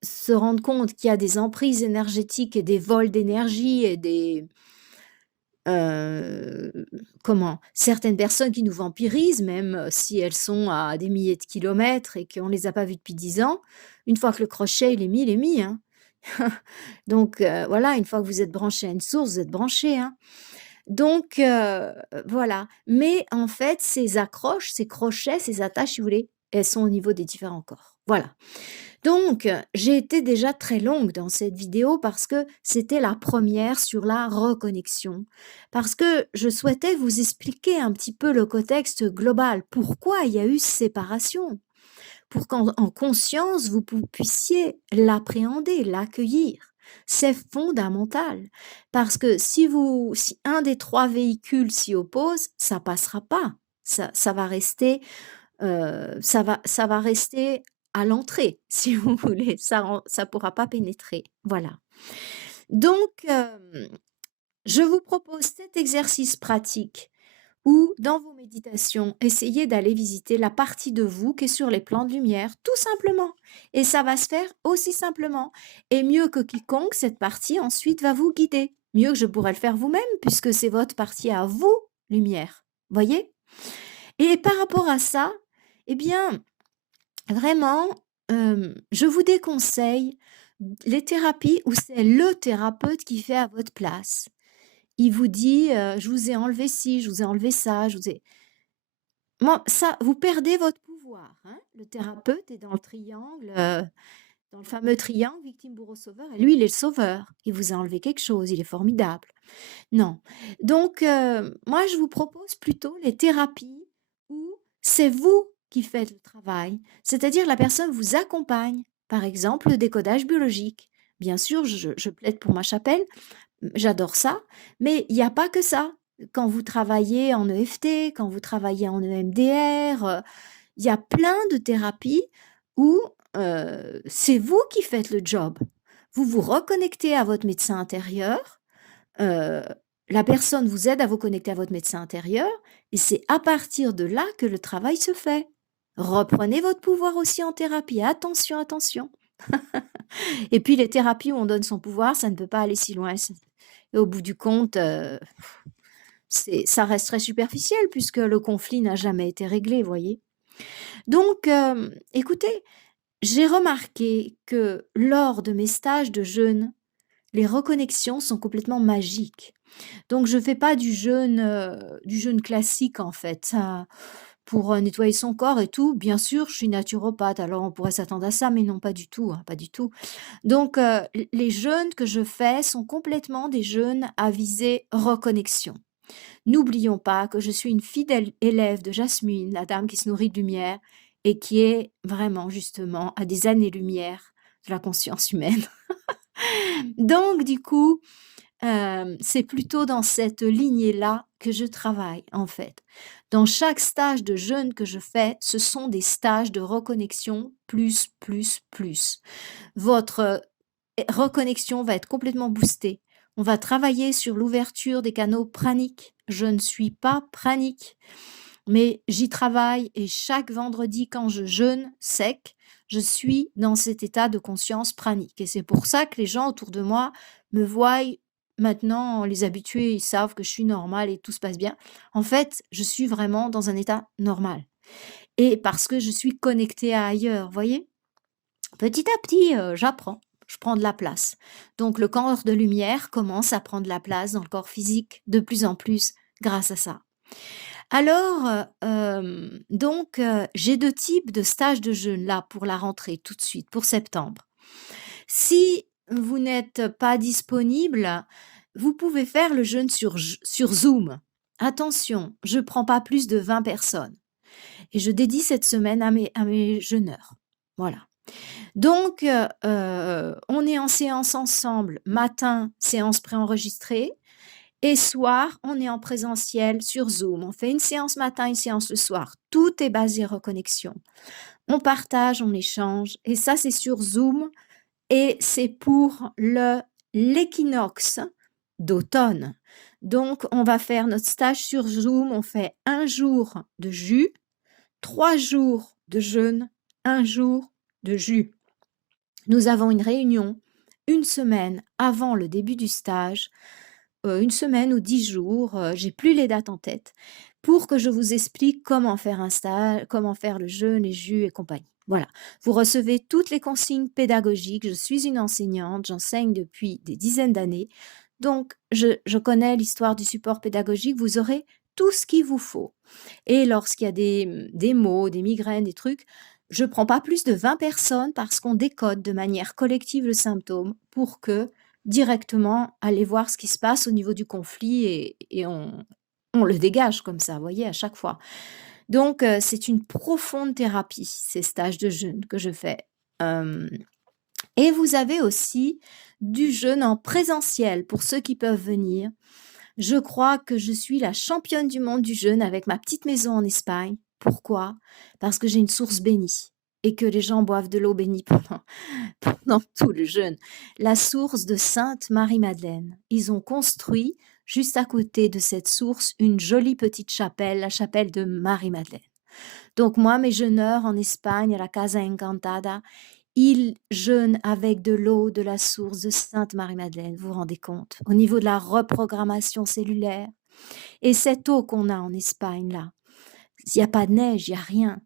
se rendent compte qu'il y a des emprises énergétiques et des vols d'énergie et des, Heu, comment? Certaines personnes qui nous vampirisent, même, si elles sont à des milliers de kilomètres et qu'on les a pas vues depuis 10 ans. Une fois que le crochet il est mis, hein. Donc voilà, une fois que vous êtes branché à une source, vous êtes branché, hein. Donc voilà. Mais en fait, ces accroches, ces crochets, ces attaches, si vous voulez, elles sont au niveau des différents corps. Voilà. Donc, j'ai été déjà très longue dans cette vidéo parce que c'était la première sur la reconnexion. Parce que je souhaitais vous expliquer un petit peu le contexte global. Pourquoi il y a eu séparation? Pour qu'en en conscience, puissiez l'appréhender, l'accueillir. C'est fondamental. Parce que si un des trois véhicules s'y oppose, ça passera pas. Ça va rester ça va rester à l'entrée, si vous voulez, ça pourra pas pénétrer, voilà. Donc je vous propose cet exercice pratique où, dans vos méditations, essayez d'aller visiter la partie de vous qui est sur les plans de lumière, tout simplement. Et ça va se faire aussi simplement. Et mieux que quiconque, cette partie ensuite va vous guider. Mieux que je pourrais le faire vous-même, puisque c'est votre partie à vous, lumière. Voyez? Et par rapport à ça, eh bien, vraiment, je vous déconseille les thérapies où c'est le thérapeute qui fait à votre place. Il vous dit: «Je vous ai enlevé ci, je vous ai enlevé ça, je vous ai» moi, ça, vous perdez votre pouvoir, hein. Le thérapeute est dans le triangle, dans le fameux triangle victime, bourreau, sauveur et lui, il est le sauveur. Il vous a enlevé quelque chose, il est formidable. Non. Donc, moi, je vous propose plutôt les thérapies où c'est vous qui faites le travail. C'est-à-dire la personne vous accompagne. Par exemple, le décodage biologique. Bien sûr, je plaide pour ma chapelle, j'adore ça, mais il y a pas que ça. Quand vous travaillez en EFT, quand vous travaillez en EMDR, il y a plein de thérapies où, c'est vous qui faites le job. Vous vous reconnectez à votre médecin intérieur, Heu, la personne vous aide à vous connecter à votre médecin intérieur et c'est à partir de là que le travail se fait. Reprenez votre pouvoir aussi en thérapie. Attention, attention. Et puis les thérapies où on donne son pouvoir, ça ne peut pas aller si loin. Et au bout du compte, ça resterait superficiel puisque le conflit n'a jamais été réglé, voyez? Donc, écoutez, j'ai remarqué que lors de mes stages de jeûne, les reconnexions sont complètement magiques. Donc je fais pas du jeûne classique en fait, ça pour, nettoyer son corps et tout. Bien sûr, je suis naturopathe, alors on pourrait s'attendre à ça, mais non, pas du tout, hein, pas du tout. Donc, les jeûnes que je fais sont complètement des jeûnes à visée reconnexion. N'oublions pas que je suis une fidèle élève de Jasmine, la dame qui se nourrit de lumière et qui est vraiment justement à des années-lumière de la conscience humaine. Donc du coup, c'est plutôt dans cette lignée-là que je travaille, en fait. Dans chaque stage de jeûne que je fais, ce sont des stages de reconnexion plus, plus, plus. Votre, reconnexion va être complètement boostée. On va travailler sur l'ouverture des canaux praniques. Je ne suis pas pranique, mais j'y travaille et chaque vendredi quand je jeûne sec, je suis dans cet état de conscience pranique et c'est pour ça que les gens autour de moi me voient maintenant, les habitués, ils savent que je suis normale et tout se passe bien. En fait, je suis vraiment dans un état normal et parce que je suis connectée à ailleurs, voyez? Petit à petit, j'apprends, je prends de la place. Donc le corps de lumière commence à prendre de la place dans le corps physique de plus en plus grâce à ça. Alors, donc, j'ai 2 types de stages de jeûne là pour la rentrée tout de suite, pour septembre. Si vous n'êtes pas disponible, vous pouvez faire le jeûne sur Zoom. Attention, je prends pas plus de 20 personnes et je dédie cette semaine à mes jeûneurs. Voilà. Donc, on est en séance ensemble, matin, séance préenregistrée et soir, on est en présentiel sur Zoom. On fait une séance matin, une séance le soir. Tout est basé reconnexion. On partage, on échange et ça, c'est sur Zoom et c'est pour l'équinoxe d'automne. Donc, on va faire notre stage sur Zoom. On fait un jour de jus, 3 jours de jeûne, un jour de jus. Nous avons une réunion une semaine avant le début du stage, 1 semaine ou 10 jours, j'ai plus les dates en tête, pour que je vous explique comment faire un stage, comment faire le jeûne, les jus et compagnie. Voilà, vous recevez toutes les consignes pédagogiques. Je suis une enseignante, j'enseigne depuis des dizaines d'années, donc je connais l'histoire du support pédagogique. Vous aurez tout ce qu'il vous faut et lorsqu'il y a des maux, des migraines, des trucs, je prends pas plus de 20 personnes parce qu'on décode de manière collective le symptôme pour que directement aller voir ce qui se passe au niveau du conflit et on le dégage comme ça, vous voyez, à chaque fois. Donc c'est une profonde thérapie, ces stages de jeûne que je fais. Hem Et vous avez aussi du jeûne en présentiel pour ceux qui peuvent venir. Je crois que je suis la championne du monde du jeûne avec ma petite maison en Espagne. Pourquoi? Parce que j'ai une source bénie et que les gens boivent de l'eau bénie pendant tout le jeûne. La source de Sainte Marie-Madeleine. Ils ont construit juste à côté de cette source une jolie petite chapelle, la chapelle de Marie-Madeleine. Donc moi, mes jeûneurs en Espagne, à la Casa Encantada, ils jeûnent avec de l'eau de la source de Sainte Marie-Madeleine, vous vous rendez compte? Au niveau de la reprogrammation cellulaire. Et cette eau qu'on a en Espagne là, il y a pas de neige, il y a rien.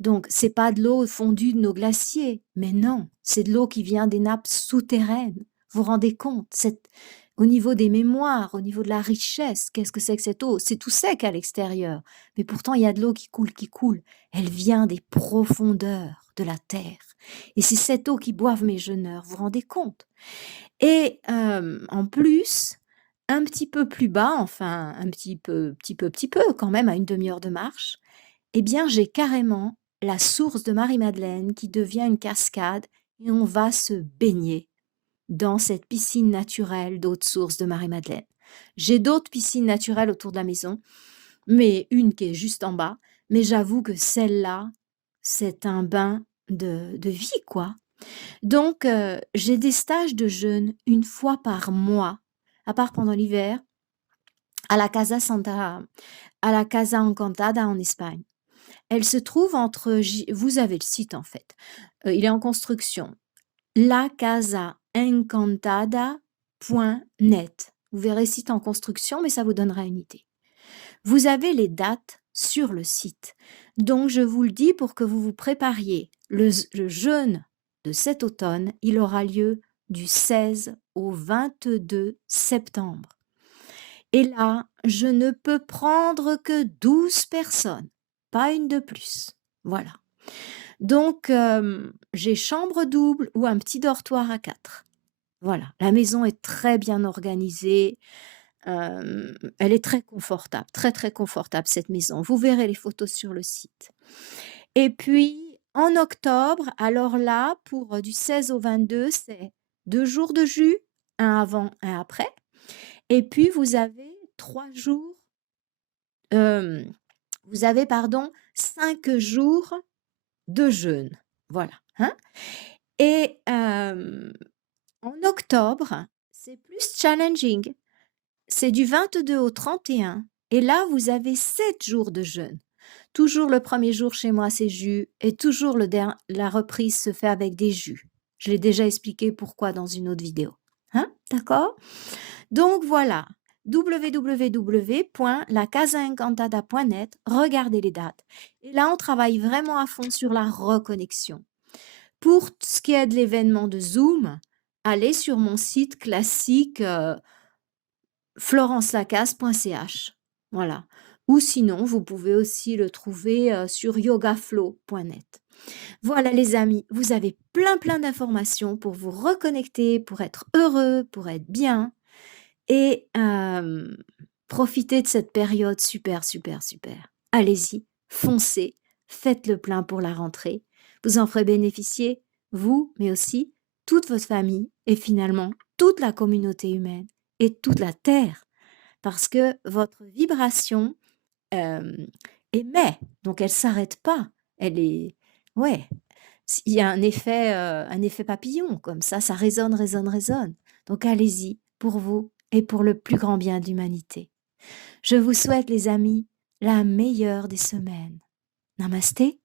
Donc c'est pas de l'eau fondue de nos glaciers, mais non, c'est de l'eau qui vient des nappes souterraines. Vous vous rendez compte? au niveau des mémoires, au niveau de la richesse. Qu'est-ce que c'est que cette eau? C'est tout sec à l'extérieur, mais pourtant il y a de l'eau qui coule, qui coule. Elle vient des profondeurs de la terre. Et c'est cette eau qui boivent mes jeûneurs, vous vous rendez compte? Et en plus, un petit peu plus bas, enfin un petit peu quand même, à une demi-heure de marche, eh bien j'ai carrément la source de Marie-Madeleine qui devient une cascade et on va se baigner dans cette piscine naturelle d'eau de source de Marie-Madeleine. J'ai d'autres piscines naturelles autour de la maison, mais une qui est juste en bas, mais j'avoue que celle-là, c'est un bain de vie, quoi. Donc j'ai des stages de jeûne une fois par mois, à part pendant l'hiver, à la Casa Encantada en Espagne. Elle se trouve entre J vous avez le site en fait, il est en construction. lacasaencantada.net. Vous verrez site en construction, mais ça vous donnera une idée. Vous avez les dates sur le site. Donc je vous le dis pour que vous vous prépariez. Le jeûne de cet automne, il aura lieu du 16 au 22 septembre. Et là, je ne peux prendre que 12 personnes, pas une de plus. Voilà. Donc, j'ai chambre double ou un petit dortoir à 4. Voilà, la maison est très bien organisée, elle est très confortable, très, très confortable cette maison. Vous verrez les photos sur le site. Et puis en octobre, alors là, pour, du 16 au 22, c'est 2 jours de jus, un avant, un après. Et puis hem, vous avez pardon, 5 jours de jeûne. Voilà, hein? Et en octobre, c'est plus challenging. C'est du 22 au 31 et là, vous avez 7 jours de jeûne. Toujours le premier jour chez moi, c'est jus et toujours la reprise se fait avec des jus. Je l'ai déjà expliqué pourquoi dans une autre vidéo. Hein? D'accord? Donc voilà, www.lacasaencantada.net, regardez les dates. Et là, on travaille vraiment à fond sur la reconnexion. Pour ce qui est de l'événement de Zoom, allez sur mon site classique florencelacasse.ch. Voilà. Ou sinon, vous pouvez aussi le trouver sur yogaflow.net. Voilà les amis, vous avez plein plein d'informations pour vous reconnecter, pour être heureux, pour être bien et profiter de cette période super, super, super. Allez-y, foncez, faites le plein pour la rentrée. Vous en ferez bénéficier, vous, mais aussi toute votre famille et finalement toute la communauté humaine et toute la Terre. Parce que votre vibration émet, donc elle s'arrête pas. Elle est, ouais, il y a un effet papillon comme ça résonne, résonne, résonne. Donc allez-y pour vous et pour le plus grand bien de l'humanité. Je vous souhaite, les amis, la meilleure des semaines. Namasté.